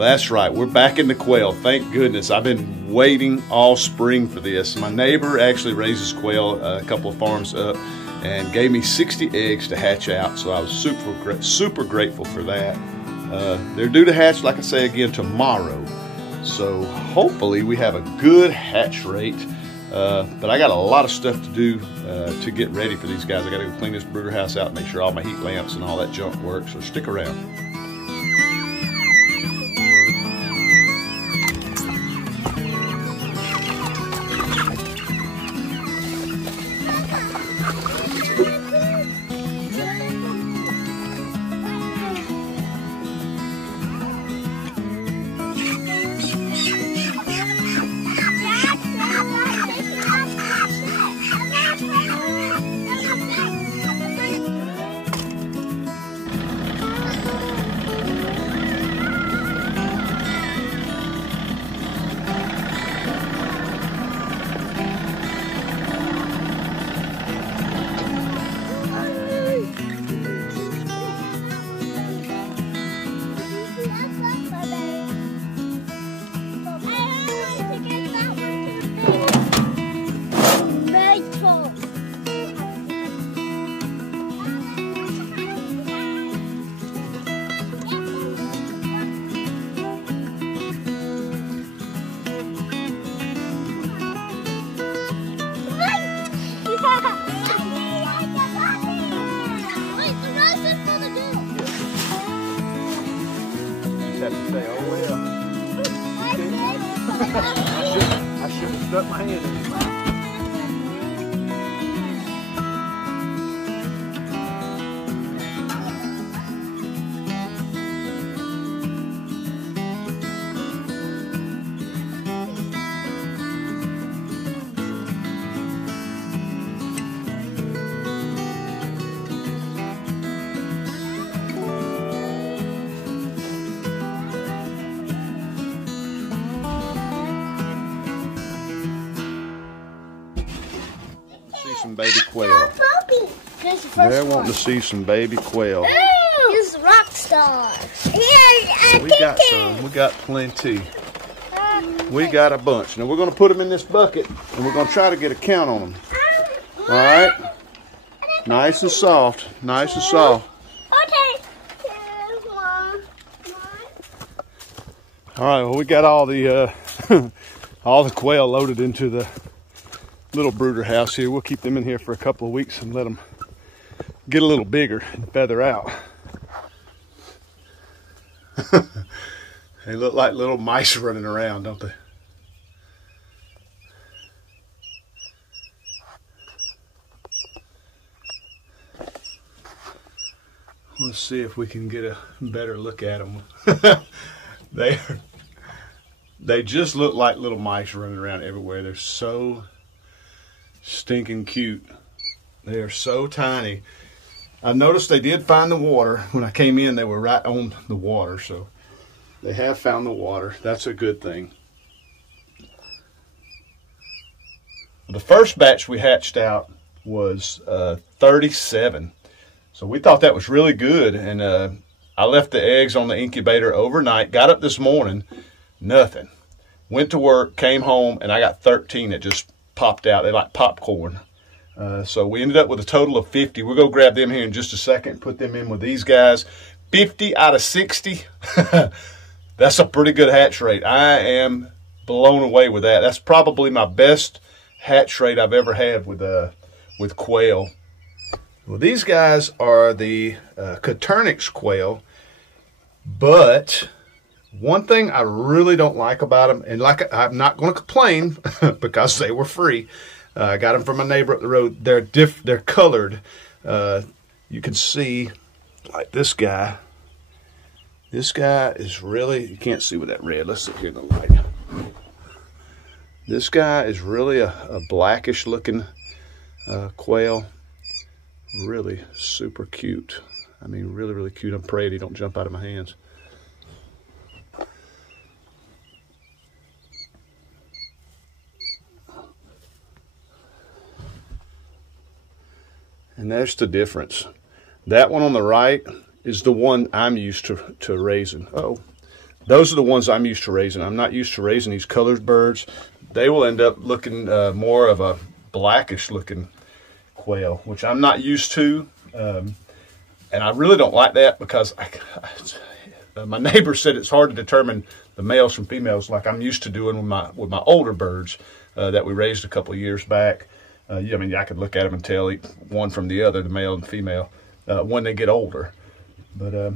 That's right, we're back in the quail. Thank goodness. I've been waiting all spring for this. My neighbor actually raises quail a couple of farms up and gave me 60 eggs to hatch out, so I was super grateful for that. They're due to hatch, like I say again, tomorrow. So hopefully we have a good hatch rate. But I got a lot of stuff to do to get ready for these guys. I got to go clean this brooder house out, make sure all my heat lamps and all that junk work. So stick around. Have to say, oh well. I should have stuck my hand in his mouth. Some baby quail. They're wanting to see some baby quail. He's a rock star. We got some. We got plenty. We got a bunch. Now we're going to put them in this bucket and we're going to try to get a count on them. All right? Nice and soft. Nice and soft. Okay. All right. Well, we got all the all the quail loaded into the little brooder house here. We'll keep them in here for a couple of weeks and let them get a little bigger and feather out. They look like little mice running around, don't they? Let's see if we can get a better look at them. They just look like little mice running around everywhere. They're so stinking cute. They are so tiny. I noticed they did find the water. When I came in, they were right on the water, so they have found the water. That's a good thing. The first batch we hatched out was 37, so we thought that was really good. And I left the eggs on the incubator overnight, got up this morning, nothing. Went to work, came home, and I got 13 that just popped out. They like popcorn. So we ended up with a total of 50. We'll go grab them here in just a second, put them in with these guys. 50 out of 60. That's a pretty good hatch rate. I am blown away with that. That's probably my best hatch rate I've ever had with quail. Well, these guys are the Coturnix quail, but one thing I really don't like about them, and I'm not going to complain because they were free. I got them from my neighbor up the road. They're colored. You can see, like this guy. This guy is really, you can't see with that red. Let's sit here in the light. This guy is really a blackish looking quail. Really super cute. I mean, really, really cute. I'm praying he don't jump out of my hands. And there's the difference. That one on the right is the one I'm used to raising. Oh, Those are the ones I'm used to raising. I'm not used to raising these colored birds. They will end up looking more of a blackish looking quail, which I'm not used to. And I really don't like that because my neighbor said it's hard to determine the males from females like I'm used to doing with my older birds that we raised a couple of years back. I mean, I could look at them and tell one from the other, the male and female, when they get older. But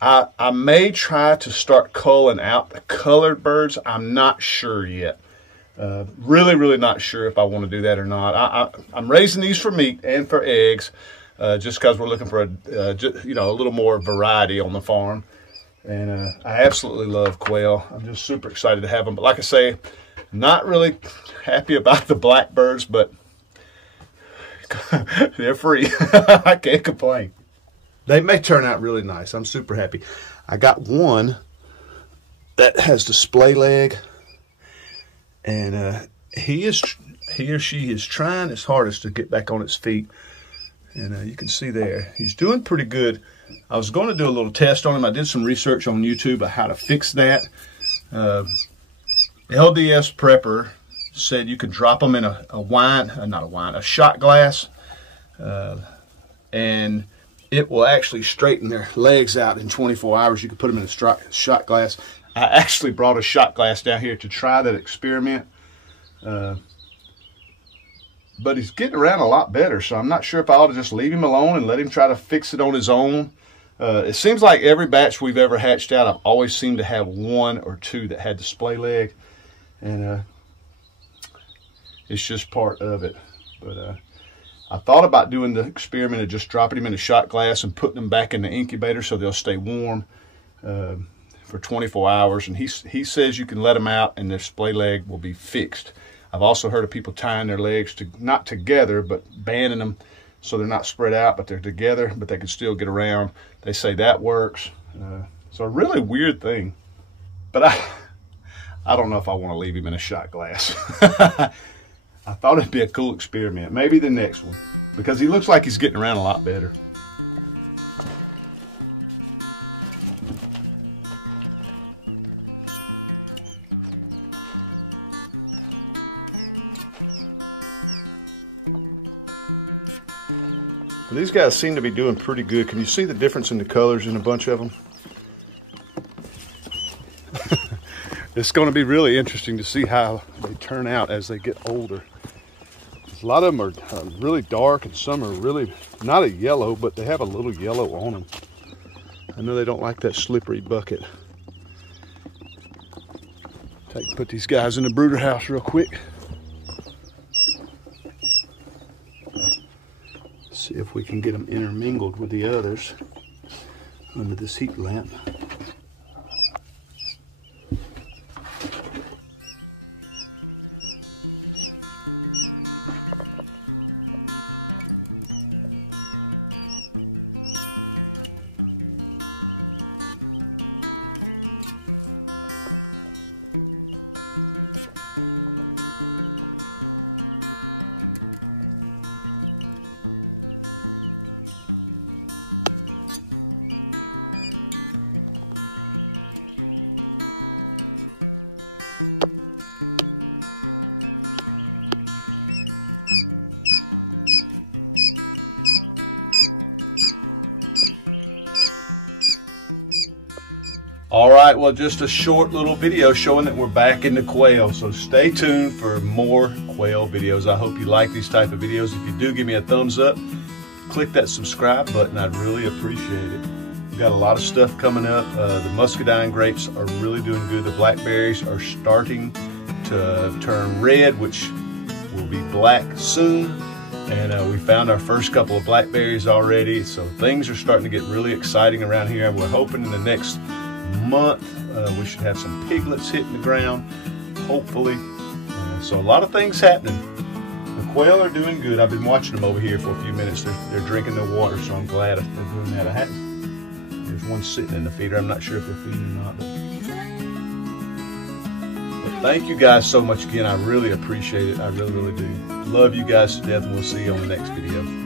I may try to start culling out the colored birds. I'm not sure yet. Really not sure if I want to do that or not. I'm raising these for meat and for eggs, just because we're looking for a little more variety on the farm. And I absolutely love quail. I'm just super excited to have them. But like I say, not really happy about the blackbirds, but they're free. I can't complain. They may turn out really nice. I'm super happy. I got one that has display leg, and he or she is trying his hardest to get back on its feet. And you can see there, he's doing pretty good. I was going to do a little test on him. I did some research on YouTube on how to fix that. LDS Prepper said you could drop them in a shot glass, and it will actually straighten their legs out in 24 hours. You can put them in a shot glass. I actually brought a shot glass down here to try that experiment. But he's getting around a lot better, so I'm not sure if I ought to just leave him alone and let him try to fix it on his own. It seems like every batch we've ever hatched out, I've always seemed to have one or two that had display leg, and it's just part of it. But I thought about doing the experiment of just dropping them in a shot glass and putting them back in the incubator so they'll stay warm for 24 hours. And he says you can let them out and their display leg will be fixed. I've also heard of people tying their legs not together, but banding them so they're not spread out, but they're together, but they can still get around. They say that works. So a really weird thing. But I don't know if I want to leave him in a shot glass. I thought it'd be a cool experiment. Maybe the next one, because he looks like he's getting around a lot better. Well, these guys seem to be doing pretty good. Can you see the difference in the colors in a bunch of them? It's going to be really interesting to see how they turn out as they get older. A lot of them are really dark and some are really not a yellow, but they have a little yellow on them. I know they don't like that slippery bucket. Put these guys in the brooder house real quick. See if we can get them intermingled with the others under this heat lamp. All right, well, just a short little video showing that we're back into quail. So stay tuned for more quail videos. I hope you like these type of videos. If you do, give me a thumbs up. Click that subscribe button. I'd really appreciate it. We've got a lot of stuff coming up. The muscadine grapes are really doing good. The blackberries are starting to turn red, which will be black soon. And we found our first couple of blackberries already. So things are starting to get really exciting around here. And we're hoping in the next month we should have some piglets hitting the ground, hopefully. So a lot of things happening. The quail are doing good. I've been watching them over here for a few minutes. They're drinking their water, so I'm glad they're doing that. There's one sitting in the feeder. I'm not sure if they're feeding or not. But thank you guys so much again. I really appreciate it. I really do. Love you guys to death, and we'll see you on the next video.